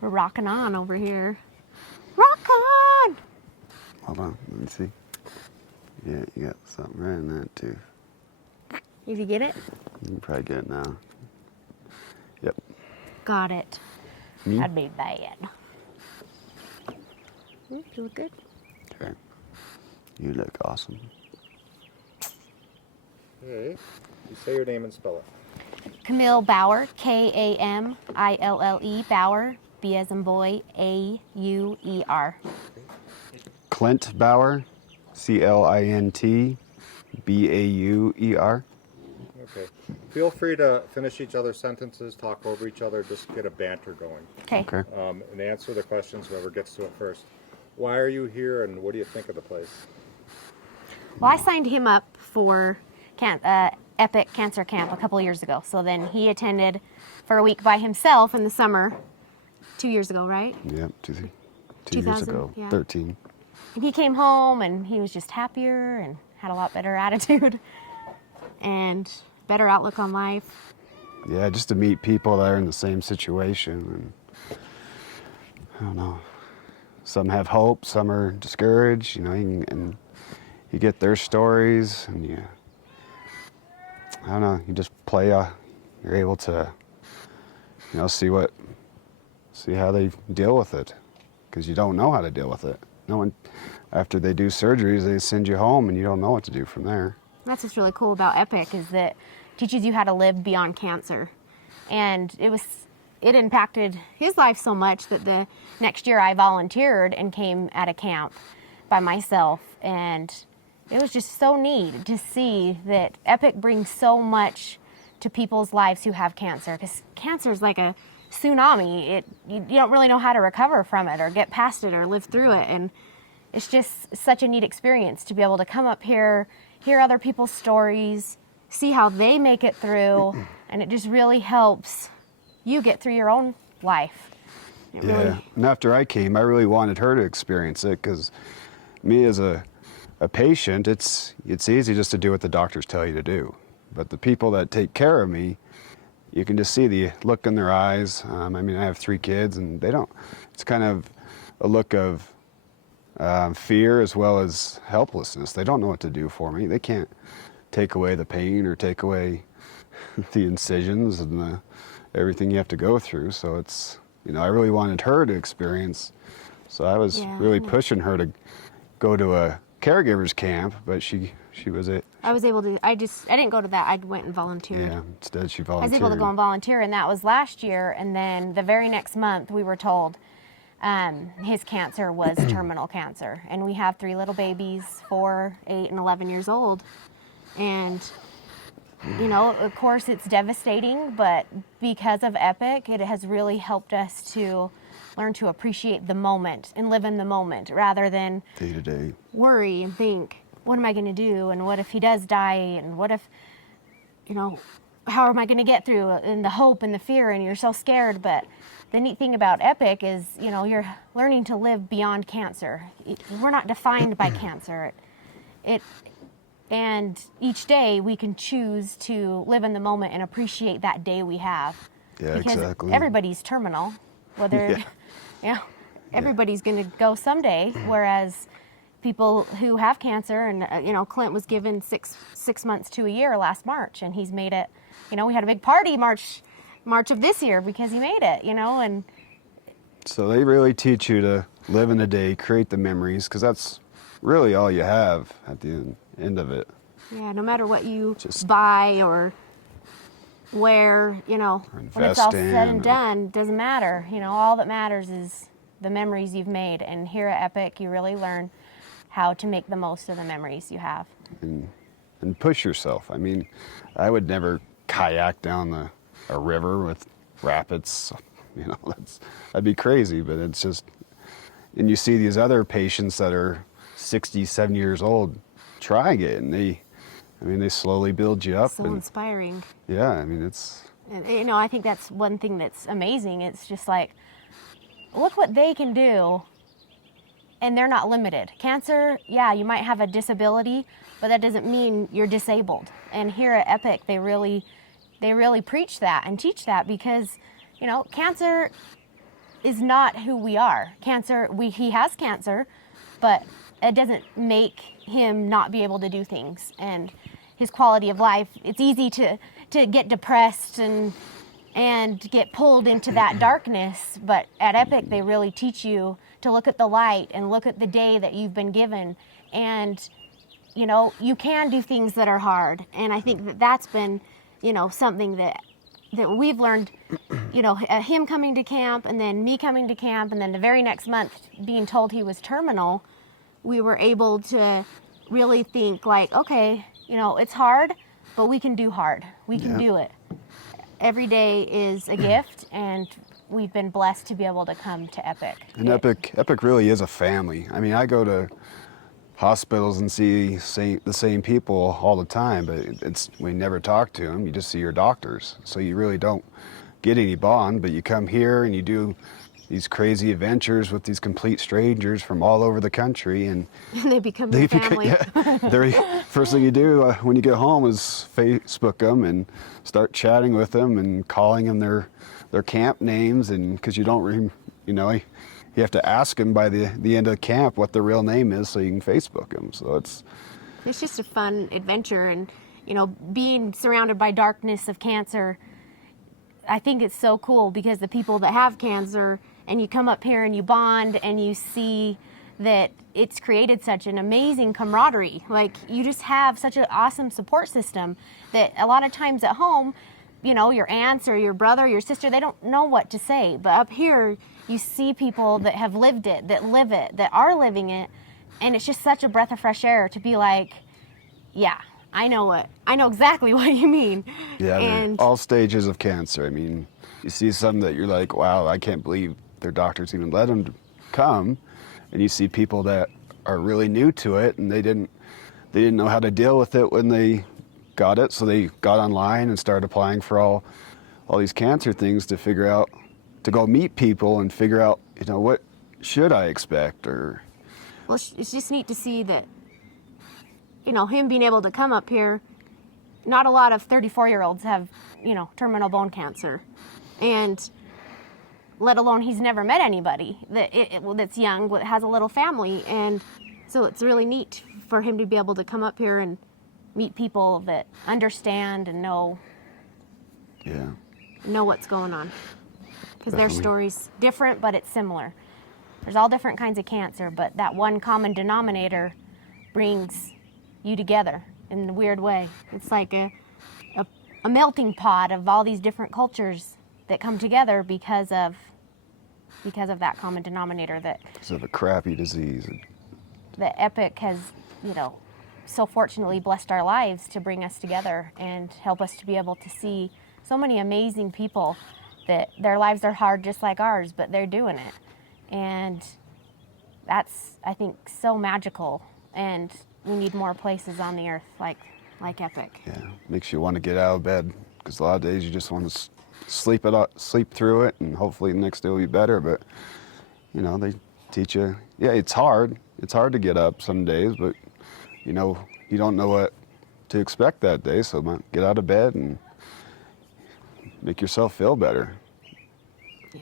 We're rocking on over here. Rock on! Hold on, let me see. Yeah, you got something right in that too. Did you get it? You can probably get it now. Yep. Got it. Me? That'd be bad. You look good. Okay. You look awesome. Hey, you say your name and spell it. Kamille Bauer, Kamille Bauer, B as in boy, A-U-E-R. Clint Bauer, C-L-I-N-T-B-A-U-E-R. Okay. Feel free to finish each other's sentences, talk over each other, just get a banter going. Okay. And answer the questions, whoever gets to it first. Why are you here, and what do you think of the place? Well, I signed him up for Epic Cancer Camp a couple of years ago. So then he attended for a week by himself in the summer 2 years ago, right? Yep, two years 2000, ago, yeah. 13. And he came home and he was just happier and had a lot better attitude and better outlook on life. Yeah, just to meet people that are in the same situation. And I don't know. Some have hope, some are discouraged, and you get their stories, and I don't know, you just play, you're able to, see how they deal with it, because you don't know how to deal with it. No one, after they do surgeries, they send you home, and you don't know what to do from there. That's what's really cool about Epic, is that it teaches you how to live beyond cancer. And it impacted his life so much that the next year I volunteered and came at a camp by myself. And it was just so neat to see that Epic brings so much to people's lives who have cancer. Because cancer is like a tsunami. You don't really know how to recover from it or get past it or live through it. And it's just such a neat experience to be able to come up here, hear other people's stories, see how they make it through. And it just really helps you get through your own life. And after I came, I really wanted her to experience it, because me as a patient, it's easy just to do what the doctors tell you to do. But the people that take care of me, you can just see the look in their eyes. I have 3 kids, and it's kind of a look of fear as well as helplessness. They don't know what to do for me. They can't take away the pain or take away the incisions and everything you have to go through. So it's, I really wanted her to experience. So I was really pushing her to go to a caregivers camp, but she was it. I was able to, I didn't go to that. I went and volunteered. Yeah, instead she volunteered. I was able to go and volunteer, and that was last year. And then the very next month, we were told his cancer was terminal cancer. And we have 3 little babies, 4, 8, and 11 years old. And of course it's devastating, but because of Epic, it has really helped us to learn to appreciate the moment and live in the moment rather than day to day worry and think, what am I going to do? And what if he does die? And what if, how am I going to get through? And the hope and the fear, and you're so scared. But the neat thing about Epic is, you're learning to live beyond cancer. We're not defined by cancer. And each day we can choose to live in the moment and appreciate that day we have. Yeah, because exactly. Everybody's terminal, whether, everybody's going to go someday, whereas people who have cancer, and, Clint was given six months to a year last March, and he's made it, we had a big party March of this year because he made it, and. So they really teach you to live in the day, create the memories, because that's really all you have at the end of it. Yeah, no matter what you buy or wear, when it's all said and done, doesn't matter. All that matters is the memories you've made. And here at Epic, you really learn how to make the most of the memories you have. And push yourself. I would never kayak down a river with rapids. That'd be crazy, but it's just, and you see these other patients that are 60, 70 years old trying it, and they slowly build you up. So inspiring. Yeah, it's. And, I think that's one thing that's amazing. It's just like, look what they can do, and they're not limited. Cancer, yeah, you might have a disability, but that doesn't mean you're disabled. And here at Epic, they really preach that and teach that, because, cancer, is not who we are. He has cancer, but it doesn't make him not be able to do things. And his quality of life, it's easy to get depressed and get pulled into that darkness. But at Epic, they really teach you to look at the light and look at the day that you've been given. And, you can do things that are hard. And I think that that's been, something that we've learned, him coming to camp and then me coming to camp and then the very next month being told he was terminal, we were able to really think like, okay, it's hard, but we can do hard. We can do it. Every day is a gift, and we've been blessed to be able to come to Epic. And Epic really is a family. I mean, I go to hospitals and see the same people all the time, but we never talk to them. You just see your doctors, so you really don't get any bond. But you come here and you do these crazy adventures with these complete strangers from all over the country, and they become your family. First thing you do when you get home is Facebook them and start chatting with them and calling them their camp names, and because you don't, you have to ask them by the end of camp what their real name is so you can Facebook them. So it's just a fun adventure, and being surrounded by darkness of cancer, I think it's so cool because the people that have cancer, and you come up here and you bond and you see that it's created such an amazing camaraderie. Like, you just have such an awesome support system that a lot of times at home, your aunts or your brother, your sister, they don't know what to say. But up here, you see people that have lived it, that live it, that are living it. And it's just such a breath of fresh air to be like, yeah, I know exactly what you mean. Yeah, and all stages of cancer. I mean, you see some that you're like, wow, I can't believe their doctors even let them come. And you see people that are really new to it, and they didn't know how to deal with it when they got it, so they got online and started applying for all these cancer things to figure out, to go meet people and figure out, what should I expect? Or well, it's just neat to see that, him being able to come up here. Not a lot of 34-year-olds have, terminal bone cancer, and let alone he's never met anybody that's young, that has a little family. And so it's really neat for him to be able to come up here and meet people that understand and know what's going on. Because their story's different, but it's similar. There's all different kinds of cancer, but that one common denominator brings you together in a weird way. It's like a melting pot of all these different cultures that come together because of that common denominator because of a crappy disease. That Epic has, so fortunately blessed our lives to bring us together and help us to be able to see so many amazing people that their lives are hard just like ours, but they're doing it. And that's, I think, so magical. And we need more places on the earth like Epic. Yeah, makes you want to get out of bed, because a lot of days you just want to sleep through it, and hopefully the next day will be better. But they teach you. Yeah, it's hard. It's hard to get up some days, but you don't know what to expect that day. So get out of bed and make yourself feel better. Yeah.